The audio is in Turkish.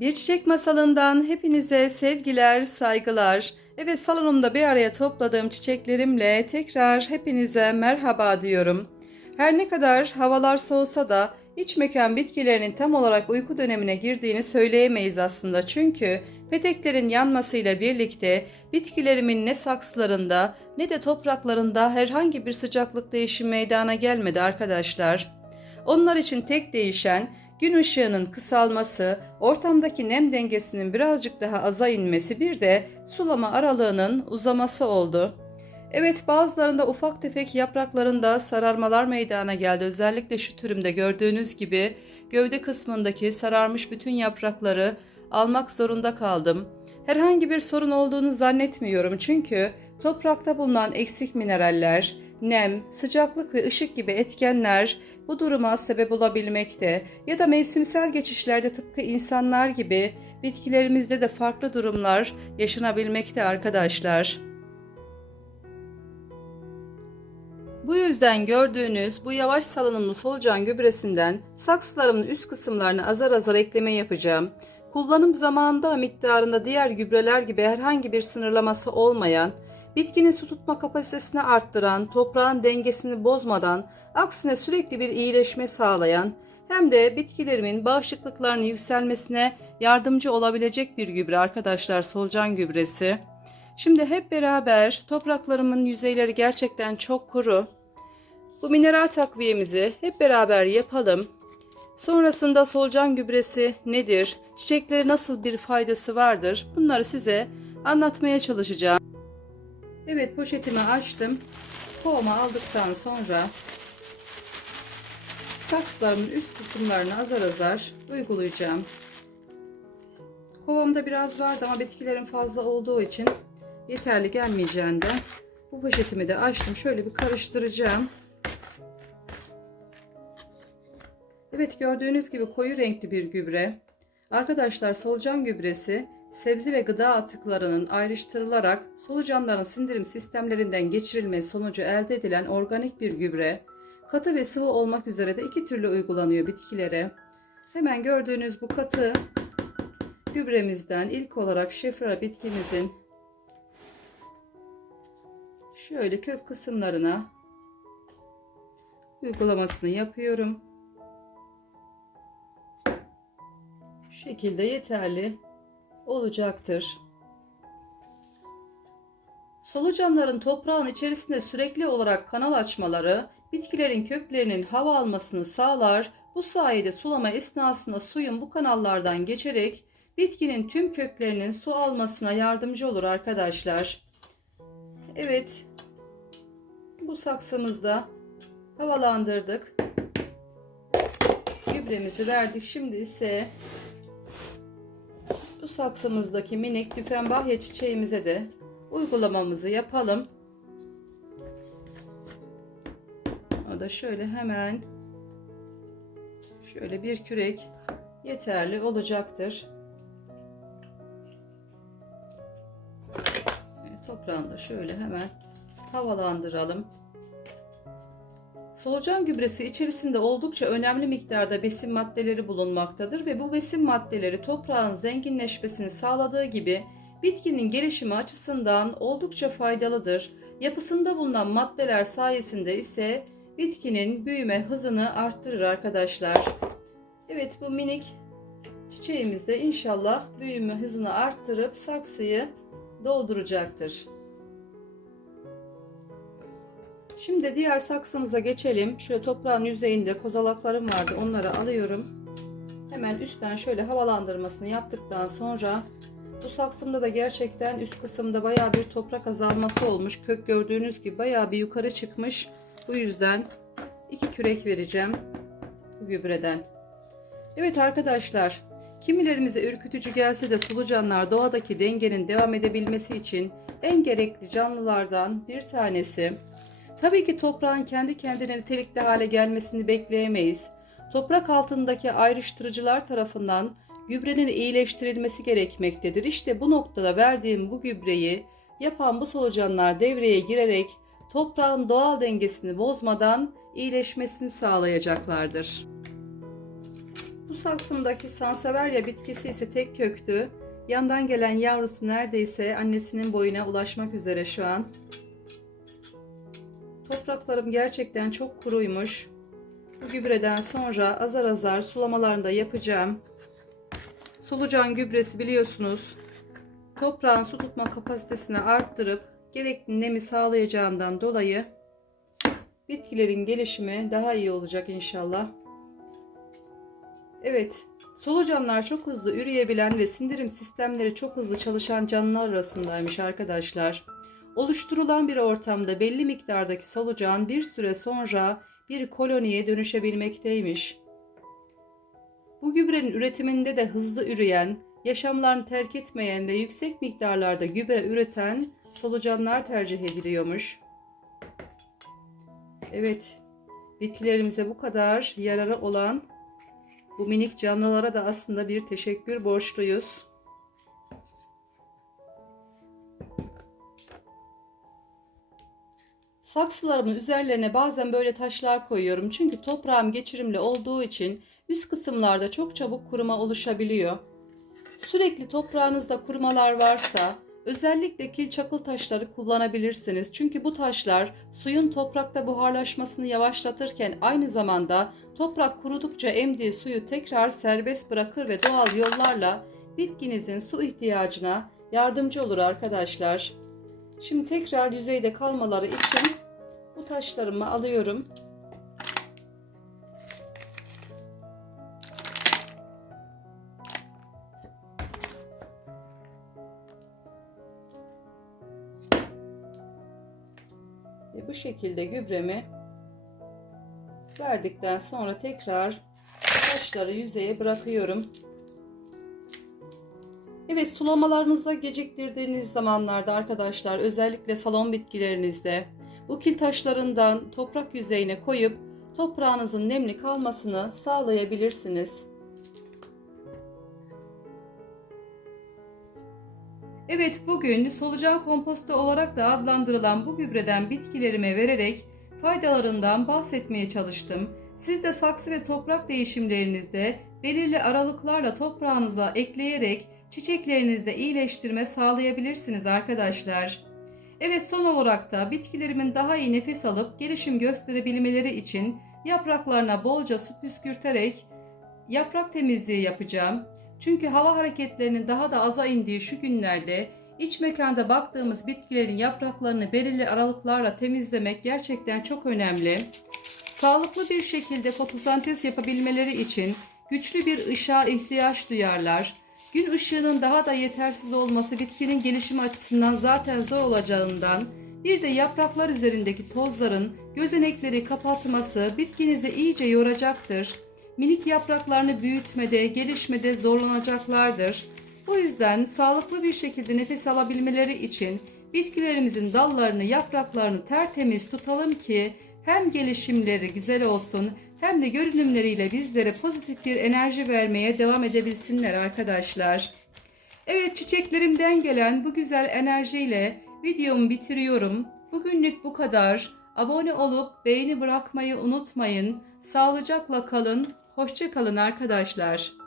Bir Çiçek Masalı'ndan hepinize sevgiler, saygılar. Evet salonumda bir araya topladığım çiçeklerimle tekrar hepinize merhaba diyorum. Her ne kadar havalar soğusa da iç mekan bitkilerinin tam olarak uyku dönemine girdiğini söyleyemeyiz aslında. Çünkü peteklerin yanmasıyla birlikte bitkilerimin ne saksılarında ne de topraklarında herhangi bir sıcaklık değişimi meydana gelmedi arkadaşlar. Onlar için tek değişen gün ışığının kısalması, ortamdaki nem dengesinin birazcık daha aza inmesi bir de sulama aralığının uzaması oldu. Evet bazılarında ufak tefek yapraklarında sararmalar meydana geldi. Özellikle şu türümde gördüğünüz gibi gövde kısmındaki sararmış bütün yaprakları almak zorunda kaldım. Herhangi bir sorun olduğunu zannetmiyorum çünkü toprakta bulunan eksik mineraller, nem, sıcaklık ve ışık gibi etkenler bu duruma sebep olabilmekte ya da mevsimsel geçişlerde tıpkı insanlar gibi bitkilerimizde de farklı durumlar yaşanabilmekte arkadaşlar. Bu yüzden gördüğünüz bu yavaş salınımlı solucan gübresinden saksılarımın üst kısımlarına azar azar ekleme yapacağım. Kullanım zamanında miktarında diğer gübreler gibi herhangi bir sınırlaması olmayan, bitkinin su tutma kapasitesini arttıran, toprağın dengesini bozmadan, aksine sürekli bir iyileşme sağlayan, hem de bitkilerimin bağışıklıklarının yükselmesine yardımcı olabilecek bir gübre arkadaşlar solucan gübresi. Şimdi hep beraber topraklarımın yüzeyleri gerçekten çok kuru. Bu mineral takviyemizi hep beraber yapalım. Sonrasında solucan gübresi nedir? Çiçeklere nasıl bir faydası vardır? Bunları size anlatmaya çalışacağım. Evet poşetimi açtım. Kovama aldıktan sonra saksılarımın üst kısımlarını azar azar uygulayacağım. Kovamda biraz vardı ama bitkilerin fazla olduğu için yeterli gelmeyeceğinden bu poşetimi de açtım. Şöyle bir karıştıracağım. Evet gördüğünüz gibi koyu renkli bir gübre. Arkadaşlar solucan gübresi sebze ve gıda atıklarının ayrıştırılarak solucanların sindirim sistemlerinden geçirilmesi sonucu elde edilen organik bir gübre. Katı ve sıvı olmak üzere de iki türlü uygulanıyor bitkilere. Hemen gördüğünüz bu katı gübremizden ilk olarak şefra bitkimizin şöyle kök kısımlarına uygulamasını yapıyorum. Şekilde yeterli olacaktır. Solucanların toprağın içerisinde sürekli olarak kanal açmaları bitkilerin köklerinin hava almasını sağlar. Bu sayede sulama esnasında suyun bu kanallardan geçerek bitkinin tüm köklerinin su almasına yardımcı olur arkadaşlar. Evet. Bu saksımızda havalandırdık. Gübremizi verdik. Şimdi ise bu saksımızdaki minik tüfenbahya çiçeğimize de uygulamamızı yapalım. O da şöyle hemen şöyle bir kürek yeterli olacaktır. Toprağını da şöyle hemen havalandıralım. Solucan gübresi içerisinde oldukça önemli miktarda besin maddeleri bulunmaktadır ve bu besin maddeleri toprağın zenginleşmesini sağladığı gibi bitkinin gelişimi açısından oldukça faydalıdır. Yapısında bulunan maddeler sayesinde ise bitkinin büyüme hızını arttırır arkadaşlar. Evet bu minik çiçeğimiz de inşallah büyüme hızını arttırıp saksıyı dolduracaktır. Şimdi diğer saksımıza geçelim. Şöyle toprağın yüzeyinde kozalaklarım vardı. Onları alıyorum. Hemen üstten şöyle havalandırmasını yaptıktan sonra bu saksımda da gerçekten üst kısımda baya bir toprak azalması olmuş. Kök gördüğünüz gibi baya bir yukarı çıkmış. Bu yüzden iki kürek vereceğim bu gübreden. Evet arkadaşlar kimilerimize ürkütücü gelse de solucanlar doğadaki dengenin devam edebilmesi için en gerekli canlılardan bir tanesi. Tabii ki toprağın kendi kendine nitelikli hale gelmesini bekleyemeyiz. Toprak altındaki ayrıştırıcılar tarafından gübrenin iyileştirilmesi gerekmektedir. İşte bu noktada verdiğim bu gübreyi yapan bu solucanlar devreye girerek toprağın doğal dengesini bozmadan iyileşmesini sağlayacaklardır. Bu saksımdaki sanseverya bitkisi ise tek köktü. Yandan gelen yavrusu neredeyse annesinin boyuna ulaşmak üzere şu an. Topraklarım gerçekten çok kuruymuş. Bu gübreden sonra azar azar sulamalarını da yapacağım. Solucan gübresi biliyorsunuz toprağın su tutma kapasitesini arttırıp gerekli nemi sağlayacağından dolayı bitkilerin gelişimi daha iyi olacak inşallah. Evet, solucanlar çok hızlı üreyebilen ve sindirim sistemleri çok hızlı çalışan canlılar arasındaymış arkadaşlar. Oluşturulan bir ortamda belli miktardaki solucan bir süre sonra bir koloniye dönüşebilmekteymiş. Bu gübrenin üretiminde de hızlı üreyen, yaşamlarını terk etmeyen ve yüksek miktarlarda gübre üreten solucanlar tercih ediliyormuş. Evet, bitkilerimize bu kadar yararı olan bu minik canlılara da aslında bir teşekkür borçluyuz. Saksılarımın üzerlerine bazen böyle taşlar koyuyorum. Çünkü toprağım geçirimli olduğu için üst kısımlarda çok çabuk kuruma oluşabiliyor. Sürekli toprağınızda kurumalar varsa özellikle kil çakıl taşları kullanabilirsiniz. Çünkü bu taşlar suyun toprakta buharlaşmasını yavaşlatırken aynı zamanda toprak kurudukça emdiği suyu tekrar serbest bırakır ve doğal yollarla bitkinizin su ihtiyacına yardımcı olur arkadaşlar. Şimdi tekrar yüzeyde kalmaları için bu taşlarımı alıyorum. Ve bu şekilde gübremi verdikten sonra tekrar taşları yüzeye bırakıyorum. Evet sulamalarınızda geciktirdiğiniz zamanlarda arkadaşlar özellikle salon bitkilerinizde bu kil taşlarından toprak yüzeyine koyup toprağınızın nemli kalmasını sağlayabilirsiniz. Evet bugün solucan kompostu olarak da adlandırılan bu gübreden bitkilerime vererek faydalarından bahsetmeye çalıştım. Siz de saksı ve toprak değişimlerinizde belirli aralıklarla toprağınıza ekleyerek çiçeklerinizde iyileştirme sağlayabilirsiniz arkadaşlar. Evet son olarak da bitkilerimin daha iyi nefes alıp gelişim gösterebilmeleri için yapraklarına bolca su püskürterek yaprak temizliği yapacağım. Çünkü hava hareketlerinin daha da aza indiği şu günlerde iç mekanda baktığımız bitkilerin yapraklarını belirli aralıklarla temizlemek gerçekten çok önemli. Sağlıklı bir şekilde fotosentez yapabilmeleri için güçlü bir ışığa ihtiyaç duyarlar. Gün ışığının daha da yetersiz olması bitkinin gelişimi açısından zaten zor olacağından bir de yapraklar üzerindeki tozların gözenekleri kapatması bitkinizi iyice yoracaktır. Minik yapraklarını büyütmede, gelişmede zorlanacaklardır. Bu yüzden sağlıklı bir şekilde nefes alabilmeleri için bitkilerimizin dallarını, yapraklarını tertemiz tutalım ki hem gelişimleri güzel olsun hem de görünümleriyle bizlere pozitif bir enerji vermeye devam edebilsinler arkadaşlar. Evet çiçeklerimden gelen bu güzel enerjiyle videomu bitiriyorum. Bugünlük bu kadar. Abone olup beğeni bırakmayı unutmayın. Sağlıcakla kalın. Hoşça kalın arkadaşlar.